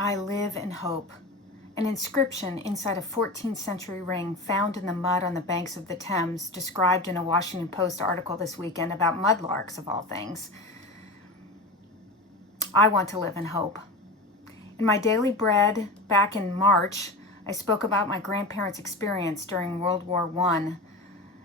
I live in hope. An inscription inside a 14th century ring found in the mud on the banks of the Thames, described in a Washington Post article this weekend about mudlarks of all things. I want to live in hope. In my daily bread back in March, I spoke about my grandparents' experience during World War I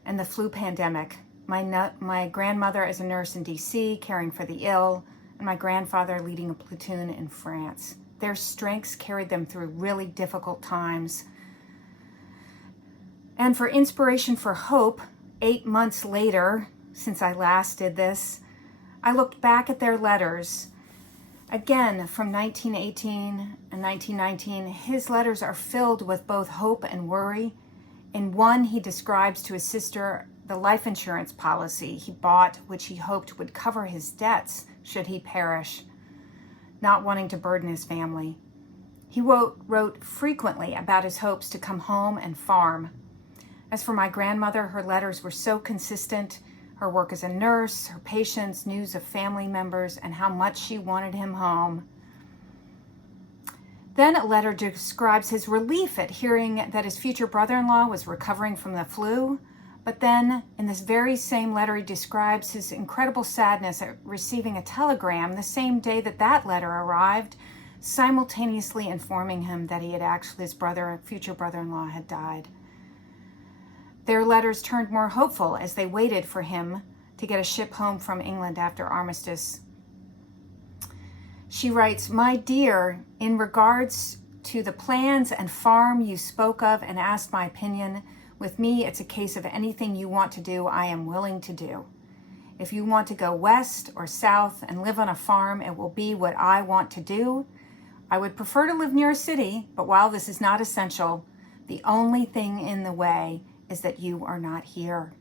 and the flu pandemic. My grandmother as a nurse in DC, caring for the ill, and my grandfather leading a platoon in France. Their strengths carried them through really difficult times. And for inspiration for hope, 8 months later, since I last did this, I looked back at their letters. Again, from 1918 and 1919, his letters are filled with both hope and worry. In one, he describes to his sister the life insurance policy he bought, which he hoped would cover his debts should he perish, not wanting to burden his family. He wrote frequently about his hopes to come home and farm. As for my grandmother, her letters were so consistent. Her work as a nurse, her patients, news of family members, and how much she wanted him home. Then a letter describes his relief at hearing that his future brother-in-law was recovering from the flu. But then, in this very same letter, he describes his incredible sadness at receiving a telegram the same day that letter arrived, simultaneously informing him that his future brother-in-law had died. Their letters turned more hopeful as they waited for him to get a ship home from England after armistice. She writes, "My dear, in regards to the plans and farm you spoke of and asked my opinion, with me, it's a case of anything you want to do, I am willing to do. If you want to go west or south and live on a farm, it will be what I want to do. I would prefer to live near a city, but while this is not essential, the only thing in the way is that you are not here."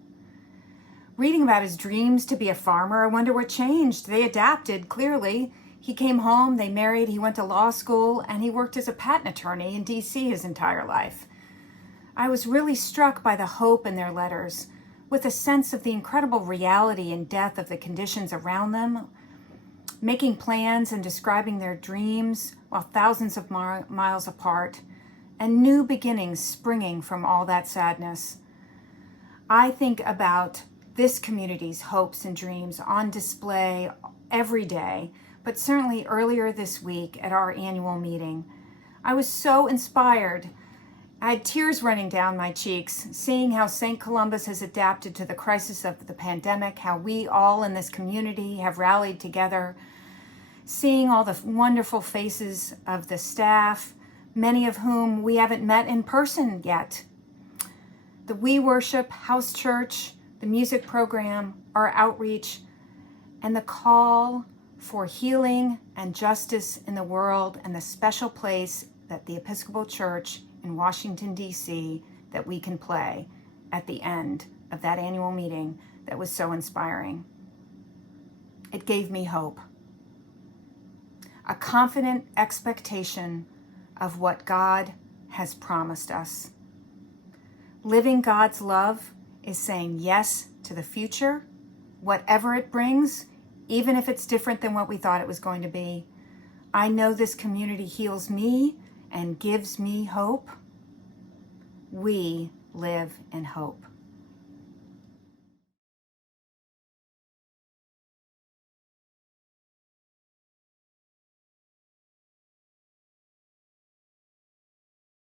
Reading about his dreams to be a farmer, I wonder what changed. They adapted, clearly. He came home, they married, he went to law school, and he worked as a patent attorney in DC his entire life. I was really struck by the hope in their letters, with a sense of the incredible reality and death of the conditions around them, making plans and describing their dreams while thousands of miles apart, and new beginnings springing from all that sadness. I think about this community's hopes and dreams on display every day, but certainly earlier this week at our annual meeting. I was so inspired. I had tears running down my cheeks, seeing how St. Columbus has adapted to the crisis of the pandemic, how we all in this community have rallied together, seeing all the wonderful faces of the staff, many of whom we haven't met in person yet. The We Worship House Church, the music program, our outreach, and the call for healing and justice in the world, and the special place that the Episcopal Church in Washington, D.C., that we can play at the end of that annual meeting that was so inspiring. It gave me hope. A confident expectation of what God has promised us. Living God's love is saying yes to the future, whatever it brings, even if it's different than what we thought it was going to be. I know this community heals me and gives me hope. We live in hope.